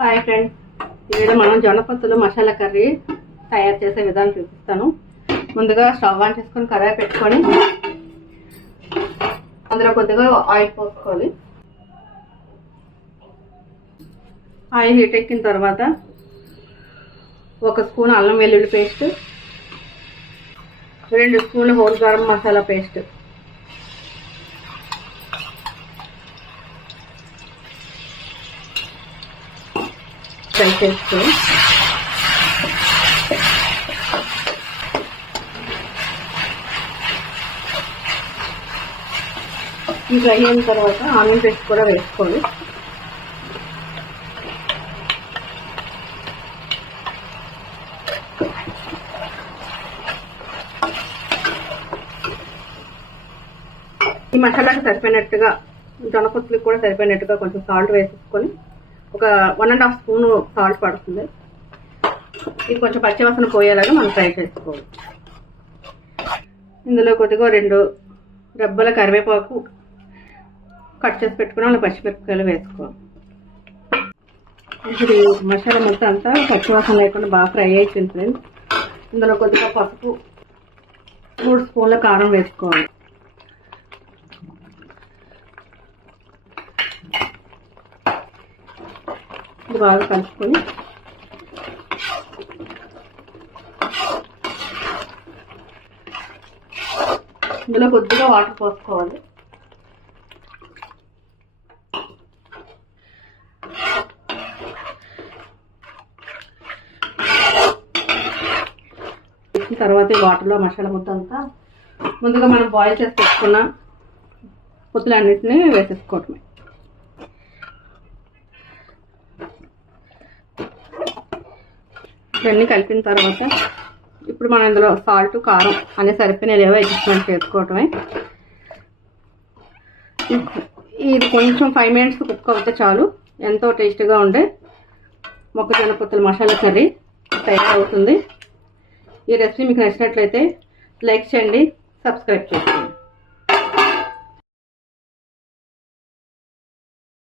Hi friends, ఈరోజు మనం జొన్నపొత్తులు masala curry తయారు చేసే విధానం చూపిస్తాను. ముందుగా స్టవ్ ఆన్ చేసుకొని కడాయి పెట్టుకొని అందులో కొద్దిగా ఆయిల్ పోసుకోవాలి. ఆయిల్ హీట్ ఎక్కిన తర్వాత 1 స్పూన్ అల్లం వెల్లుల్లి పేస్ట్, 2 స్పూన్లు whole garam masala paste, fry చేసుకొని ఈ ఫ్రై అయిన తర్వాత ఆనియన్ పేస్ట్ కూడా వేసుకోవాలి. ఈ మసాలాకి సరిపోయినట్టుగా జొన్నపొత్తులకు కూడా సరిపోయినట్టుగా కొంచెం సాల్ట్ వేసుకొని ఒక 1.5 స్పూన్ సాల్ట్ పడుతుంది. ఇది కొంచెం పచ్చివాసన పోయేలాగా మనం ఫ్రై చేసుకోవాలి. ఇందులో కొద్దిగా 2 రెబ్బల కరివేపాకు కట్ చేసి పెట్టుకుని అలా పచ్చిమిరపకాయలు వేసుకోవాలి. ఇప్పుడు మసాలా మొత్తం అంతా పచ్చివాసన లేకుండా బాగా ఫ్రై అయిపోయింది. ఇందులో కొద్దిగా పసుపు, 3 స్పూన్ల కారం వేసుకోవాలి. ఇది బాగా కలుపుకొని ఇందులో కొద్దిగా వాటర్ పోసుకోవాలి. తర్వాత ఈ వాటర్లో మసాలా ముద్ద అంతా ముందుగా మనం బాయిల్ చేసి పెట్టుకున్న పొత్తులన్నింటినీ వేసేసుకోవటమే. ఇవన్నీ కలిపిన తర్వాత ఇప్పుడు మనం ఇందులో సాల్ట్, కారం అనే సరిపోయినవి అడ్జస్ట్మెంట్ చేసుకోవటమే. ఇది కొంచెం 5 మినిట్స్ కుక్ అవుతే చాలు. ఎంతో టేస్టీగా ఉండే మొక్కజొన్న పొత్తుల మసాలా కర్రీ తయారవుతుంది. ఈ రెసిపీ మీకు నచ్చినట్లయితే లైక్ చేయండి, సబ్స్క్రైబ్ చేసుకోండి.